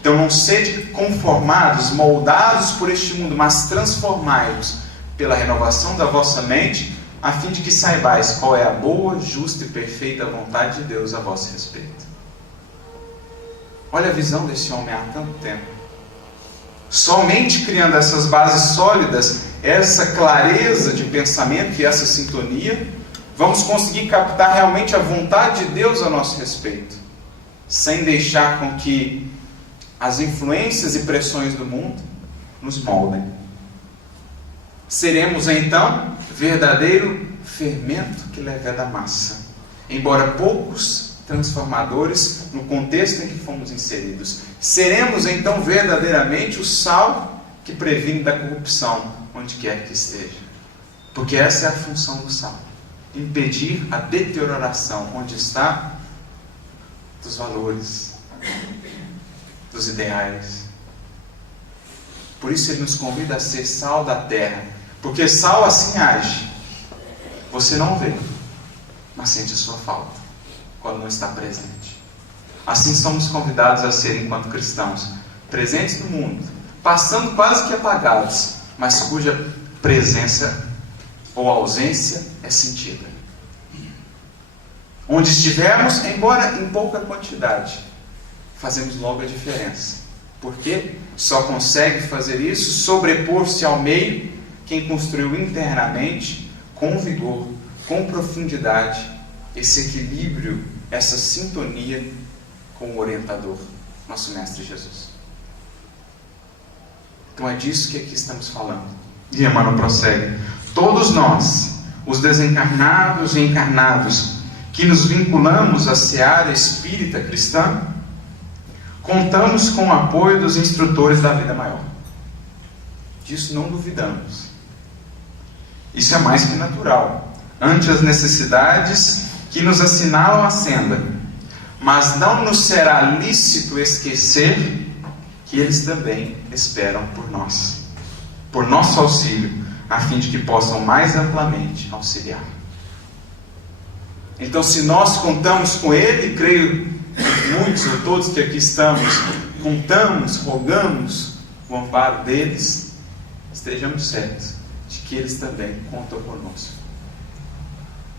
Então não sede conformados, moldados por este mundo, mas transformai-vos pela renovação da vossa mente, a fim de que saibais qual é a boa, justa e perfeita vontade de Deus a vosso respeito. Olha a visão desse homem há tanto tempo. Somente criando essas bases sólidas, essa clareza de pensamento e essa sintonia, vamos conseguir captar realmente a vontade de Deus a nosso respeito, sem deixar com que as influências e pressões do mundo nos moldem. Seremos então verdadeiro fermento que leveda a massa, embora poucos transformadores no contexto em que fomos inseridos. Seremos então verdadeiramente o sal que previne da corrupção onde quer que esteja, porque essa é a função do sal: impedir a deterioração onde está dos valores, dos ideais. Por isso ele nos convida a ser sal da terra, porque sal assim age. Você não vê, mas sente a sua falta quando não está presente. Assim somos convidados a ser, enquanto cristãos, presentes no mundo, passando quase que apagados, mas cuja presença ou ausência é sentida. Onde estivermos, embora em pouca quantidade, fazemos logo a diferença. Porque só consegue fazer isso, sobrepor-se ao meio, quem construiu internamente, com vigor, com profundidade, esse equilíbrio, essa sintonia com o orientador, nosso Mestre Jesus. Então é disso que aqui estamos falando. E Emmanuel prossegue: todos nós, os desencarnados e encarnados, que nos vinculamos à seara espírita cristã, contamos com o apoio dos instrutores da vida maior. Disso não duvidamos. Isso é mais que natural, ante as necessidades que nos assinalam a senda. Mas não nos será lícito esquecer que eles também esperam por nós, por nosso auxílio, a fim de que possam mais amplamente auxiliar. Então, se nós contamos com Ele, creio que muitos ou todos que aqui estamos, contamos, rogamos o amparo deles, estejamos certos de que eles também contam conosco.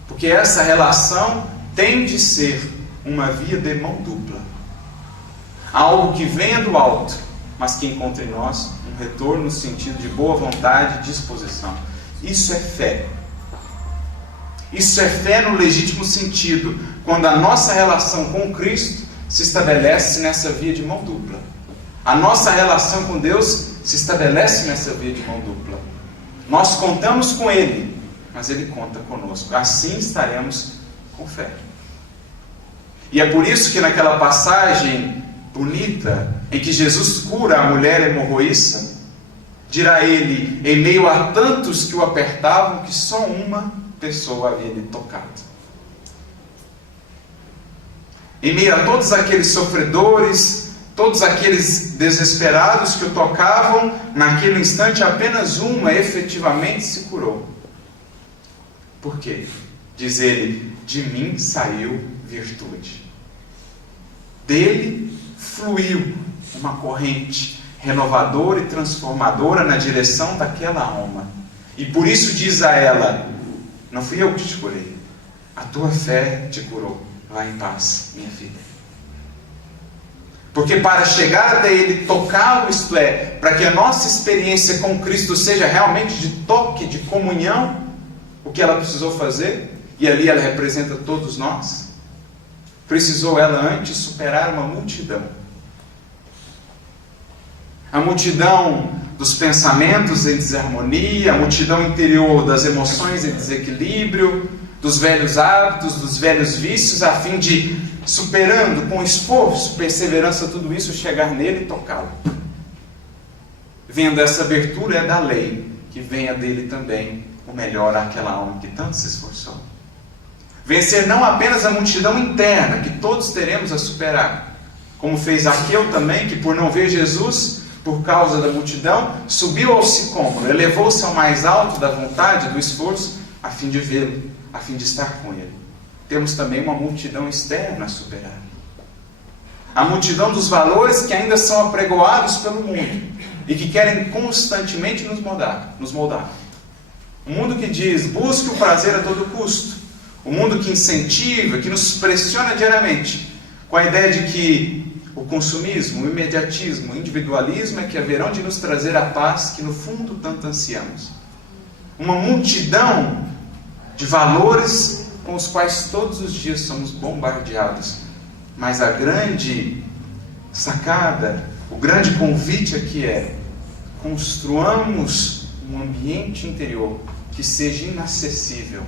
Porque essa relação tem de ser uma via de mão dupla. Algo que venha do alto, mas que encontre em nós um retorno no sentido de boa vontade e disposição. Isso é fé. Isso é fé no legítimo sentido, quando a nossa relação com Cristo se estabelece nessa via de mão dupla. A nossa relação com Deus se estabelece nessa via de mão dupla. Nós contamos com Ele, mas Ele conta conosco. Assim estaremos com fé. E é por isso que naquela passagem bonita, em que Jesus cura a mulher hemorroíça, dirá ele, em meio a tantos que o apertavam, que só uma pessoa havia lhe tocado. Em meio a todos aqueles sofredores, todos aqueles desesperados que o tocavam, naquele instante apenas uma efetivamente se curou. Por quê? Diz ele, de mim saiu virtude. Dele fluiu uma corrente renovadora e transformadora na direção daquela alma. E por isso diz a ela, não fui eu que te curei, a tua fé te curou. Vá em paz, minha filha. Porque para chegar até Ele, tocá-lo, isto é, para que a nossa experiência com Cristo seja realmente de toque, de comunhão, o que ela precisou fazer, e ali ela representa todos nós, precisou ela antes superar uma multidão. A multidão dos pensamentos em desarmonia, a multidão interior das emoções em desequilíbrio, dos velhos hábitos, dos velhos vícios, a fim de, superando com esforço, perseverança, tudo isso, chegar nele e tocá-lo. Vendo essa abertura é da lei, que venha dele também o melhor àquela alma que tanto se esforçou. Vencer não apenas a multidão interna, que todos teremos a superar, como fez Zaqueu também, que por não ver Jesus, por causa da multidão, subiu ao sicômoro, elevou-se ao mais alto da vontade, do esforço, a fim de vê-lo, a fim de estar com ele. Temos também uma multidão externa a superar. A multidão dos valores que ainda são apregoados pelo mundo e que querem constantemente nos moldar. O mundo que diz, busque o prazer a todo custo. O mundo que incentiva, que nos pressiona diariamente, com a ideia de que o consumismo, o imediatismo, o individualismo é que haverão de nos trazer a paz que no fundo tanto ansiamos. Uma multidão de valores com os quais todos os dias somos bombardeados. Mas a grande sacada, o grande convite aqui é: construamos um ambiente interior que seja inacessível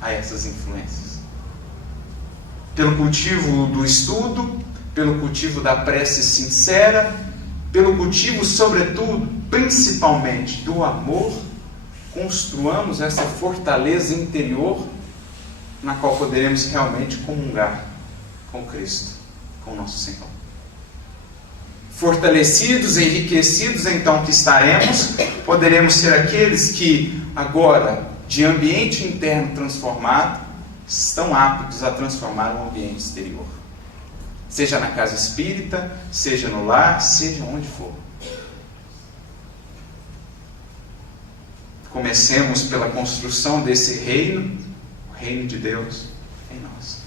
a essas influências. Pelo cultivo do estudo, pelo cultivo da prece sincera, pelo cultivo, sobretudo, principalmente, do amor, construamos essa fortaleza interior na qual poderemos realmente comungar com Cristo, com nosso Senhor. Fortalecidos, enriquecidos, então, que estaremos, poderemos ser aqueles que, agora, de ambiente interno transformado, estão aptos a transformar o ambiente exterior. Seja na casa espírita, seja no lar, seja onde for. Comecemos pela construção desse reino, o reino de Deus em nós.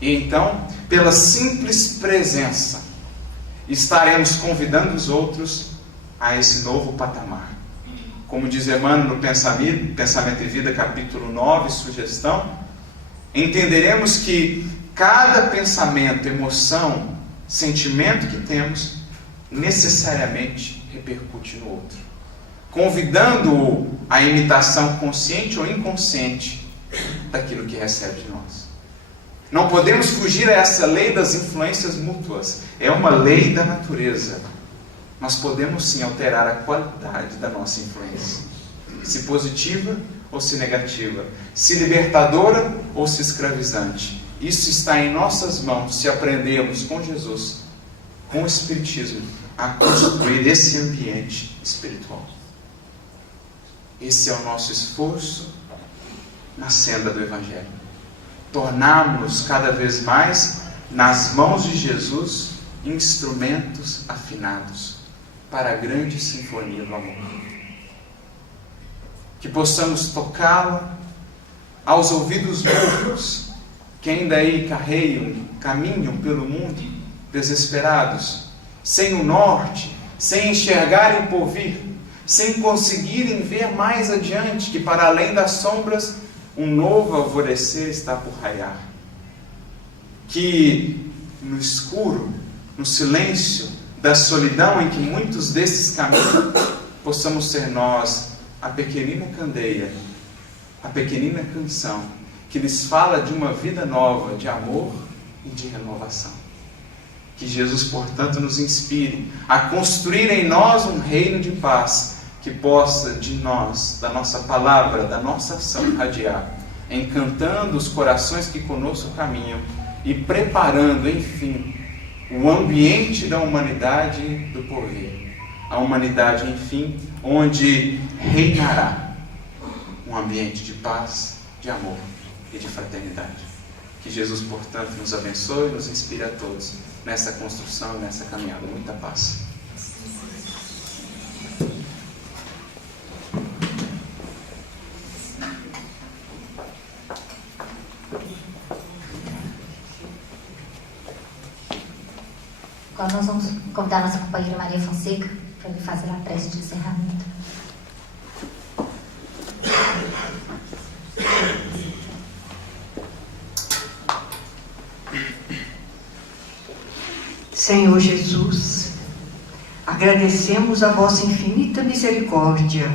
E então, pela simples presença, estaremos convidando os outros a esse novo patamar. Como diz Emmanuel no Pensamento e Vida, capítulo 9, sugestão, entenderemos que cada pensamento, emoção, sentimento que temos, necessariamente repercute no outro, convidando-o à imitação consciente ou inconsciente daquilo que recebe de nós. Não podemos fugir a essa lei das influências mútuas. É uma lei da natureza. Nós podemos sim alterar a qualidade da nossa influência, se positiva ou se negativa, se libertadora ou se escravizante. Isso está em nossas mãos se aprendermos com Jesus, com o Espiritismo, a construir esse ambiente espiritual. Esse é o nosso esforço na senda do Evangelho. Tornarmos-nos cada vez mais, nas mãos de Jesus, instrumentos afinados para a grande sinfonia do amor. Que possamos tocá-la aos ouvidos mudos, que ainda aí caminham pelo mundo desesperados, sem o norte, sem enxergarem o porvir, sem conseguirem ver mais adiante, que para além das sombras, um novo alvorecer está por raiar. Que no escuro, no silêncio da solidão em que muitos desses caminham, possamos ser nós a pequenina candeia, a pequenina canção, que lhes fala de uma vida nova, de amor e de renovação. Que Jesus, portanto, nos inspire a construir em nós um reino de paz que possa de nós, da nossa palavra, da nossa ação irradiar, encantando os corações que conosco caminham e preparando, enfim, o ambiente da humanidade do porvir. A humanidade, enfim, onde reinará um ambiente de paz, de amor e de fraternidade. Que Jesus, portanto, nos abençoe e nos inspire a todos nessa construção, nessa caminhada. Muita paz. Agora nós vamos convidar a nossa companheira Maria Fonseca para ele fazer a prece de encerramento. Senhor Jesus, agradecemos a vossa infinita misericórdia,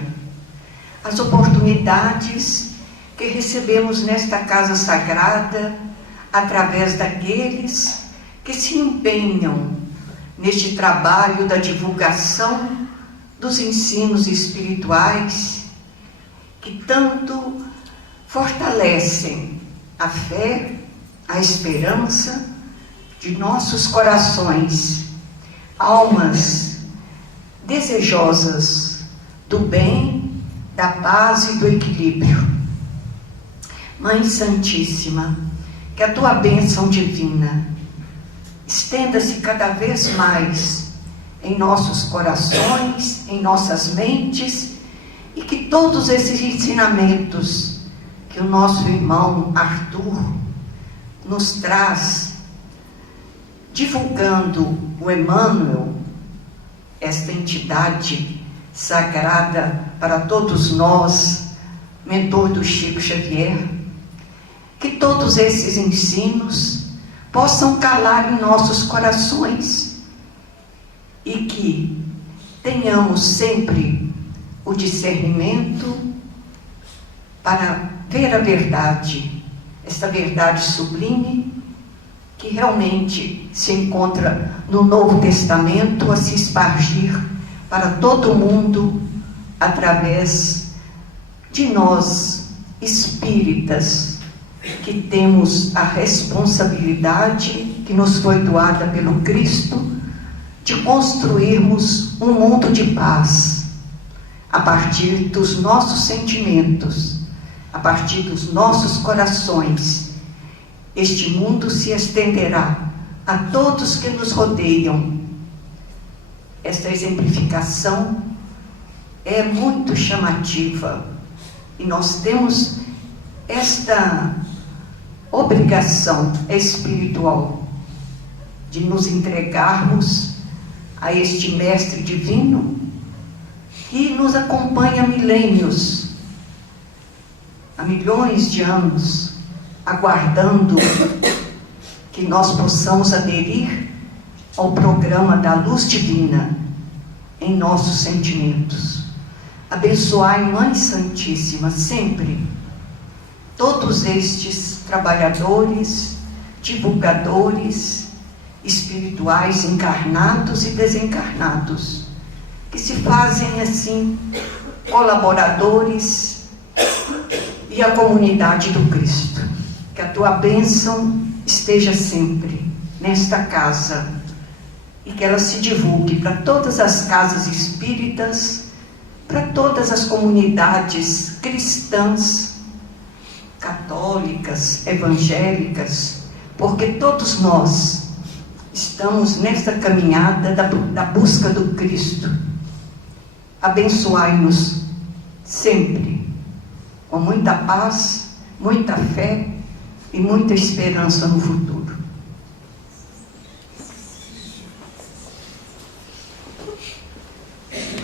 as oportunidades que recebemos nesta casa sagrada, através daqueles que se empenham neste trabalho da divulgação dos ensinos espirituais, que tanto fortalecem a fé, a esperança de nossos corações, almas desejosas do bem, da paz e do equilíbrio. Mãe Santíssima, que a tua bênção divina estenda-se cada vez mais em nossos corações, em nossas mentes, e que todos esses ensinamentos que o nosso irmão Arthur nos traz, divulgando o Emmanuel, esta entidade sagrada para todos nós, mentor do Chico Xavier, que todos esses ensinos possam calar em nossos corações e que tenhamos sempre o discernimento para ver a verdade, esta verdade sublime que realmente se encontra no Novo Testamento a se espargir para todo o mundo através de nós espíritas que temos a responsabilidade que nos foi doada pelo Cristo de construirmos um mundo de paz a partir dos nossos sentimentos, a partir dos nossos corações. Este mundo se estenderá a todos que nos rodeiam. Esta exemplificação é muito chamativa e nós temos esta obrigação espiritual de nos entregarmos a este Mestre Divino que nos acompanha há milênios, há milhões de anos, aguardando que nós possamos aderir ao programa da luz divina em nossos sentimentos. Abençoai, Mãe Santíssima, sempre todos estes trabalhadores, divulgadores espirituais encarnados e desencarnados, que se fazem assim colaboradores e a comunidade do Cristo. Que a tua bênção esteja sempre nesta casa e que ela se divulgue para todas as casas espíritas, para todas as comunidades cristãs, católicas, evangélicas, porque todos nós estamos nesta caminhada da busca do Cristo. Abençoai-nos sempre, com muita paz, muita fé e muita esperança no futuro.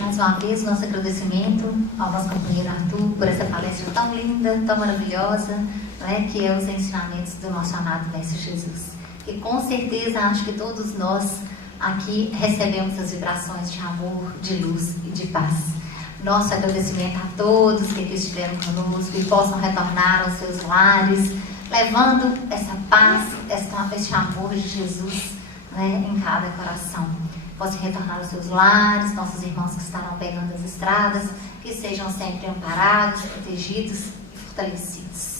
Mais uma vez, nosso agradecimento ao nosso companheiro Arthur por essa palestra tão linda, tão maravilhosa, não é? Que é os ensinamentos do nosso amado Mestre Jesus. E com certeza acho que todos nós aqui recebemos as vibrações de amor, de luz e de paz. Nosso agradecimento a todos que aqui estiveram conosco e possam retornar aos seus lares, levando essa paz, este amor de Jesus né, em cada coração. Possam retornar aos seus lares, nossos irmãos que estarão pegando as estradas, que sejam sempre amparados, protegidos e fortalecidos.